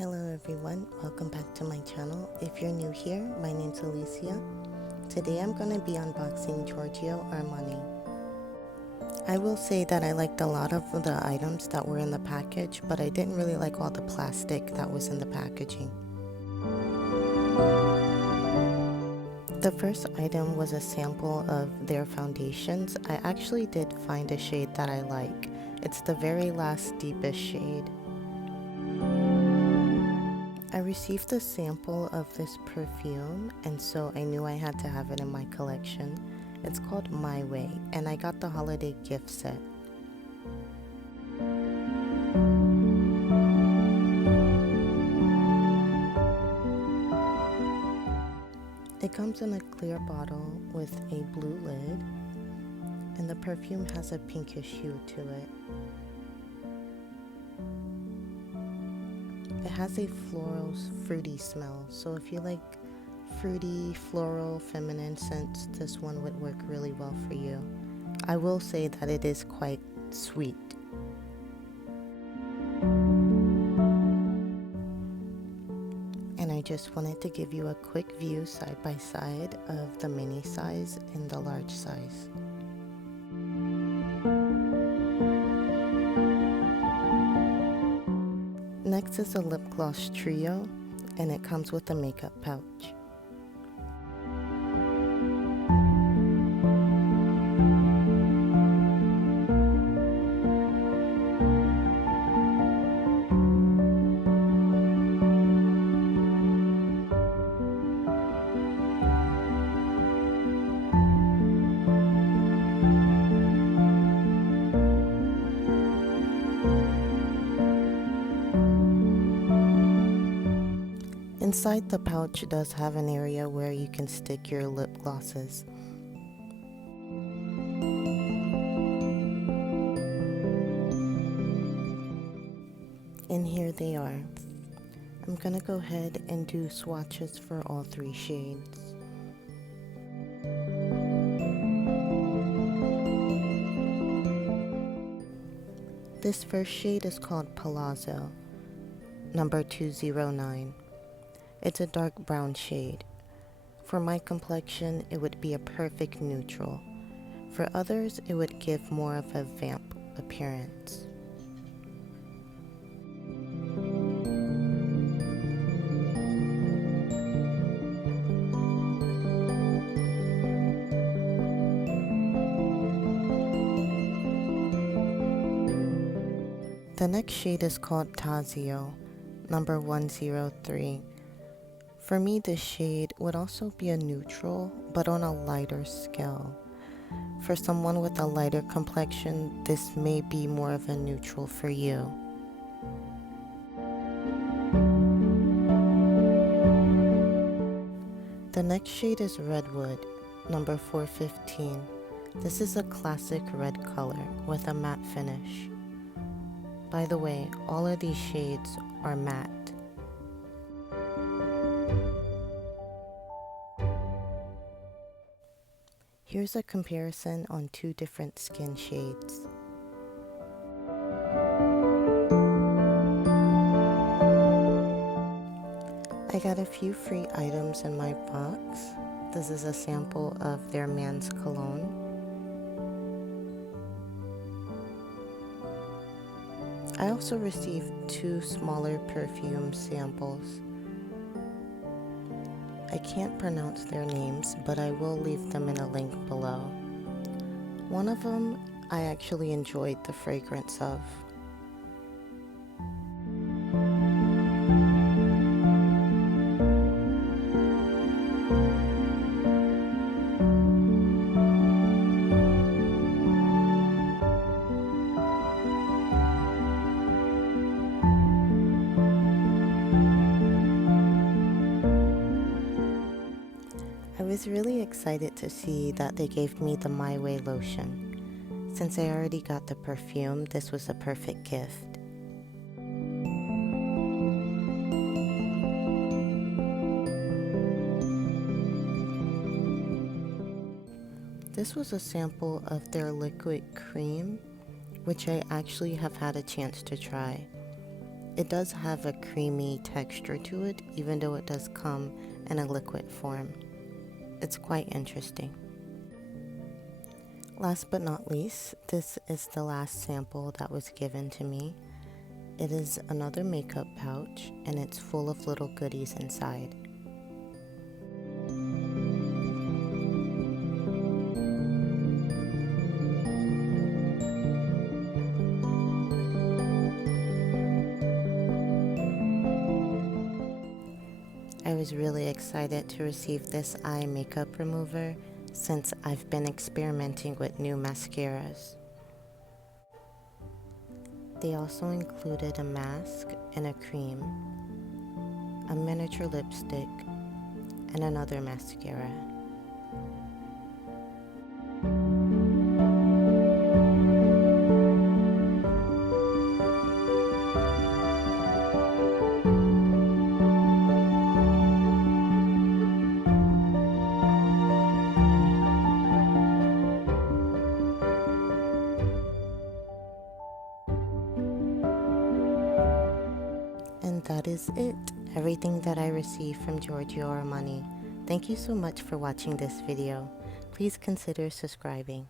Hello everyone, welcome back to my channel. If you're new here, my name's Alicia. Today I'm going to be unboxing Giorgio Armani. I will say that I liked a lot of the items that were in the package, but I didn't really like all the plastic that was in the packaging. The first item was a sample of their foundations. I actually did find a shade that I like. It's the very last deepest shade. I received a sample of this perfume, and so I knew I had to have it in my collection. It's called My Way, and I got the holiday gift set. It comes in a clear bottle with a blue lid, and the perfume has a pinkish hue to it. It has a floral, fruity smell, so if you like fruity, floral, feminine scents, this one would work really well for you. I will say that it is quite sweet. And I just wanted to give you a quick view side by side of the mini size and the large size. Next is a lip gloss trio, and it comes with a makeup pouch. Inside the pouch does have an area where you can stick your lip glosses. And here they are. I'm gonna go ahead and do swatches for all three shades. This first shade is called Palazzo, number 209. It's a dark brown shade. For my complexion, it would be a perfect neutral. For others, it would give more of a vamp appearance. The next shade is called Tazio, number 103. For me, this shade would also be a neutral, but on a lighter scale. For someone with a lighter complexion, this may be more of a neutral for you. The next shade is Redwood, number 415. This is a classic red color with a matte finish. By the way, all of these shades are matte. Here's a comparison on two different skin shades. I got a few free items in my box. This is a sample of their men's cologne. I also received two smaller perfume samples. I can't pronounce their names, but I will leave them in a link below. One of them I actually enjoyed the fragrance of. I was really excited to see that they gave me the My Way lotion. Since I already got the perfume, this was a perfect gift. This was a sample of their liquid cream, which I actually have had a chance to try. It does have a creamy texture to it, even though it does come in a liquid form. It's quite interesting. Last but not least, this is the last sample that was given to me. It is another makeup pouch, and it's full of little goodies inside. I was really excited to receive this eye makeup remover since I've been experimenting with new mascaras. They also included a mask and a cream, a miniature lipstick, and another mascara. And that is it, everything that I received from Giorgio Armani. Thank you so much for watching this video. Please consider subscribing.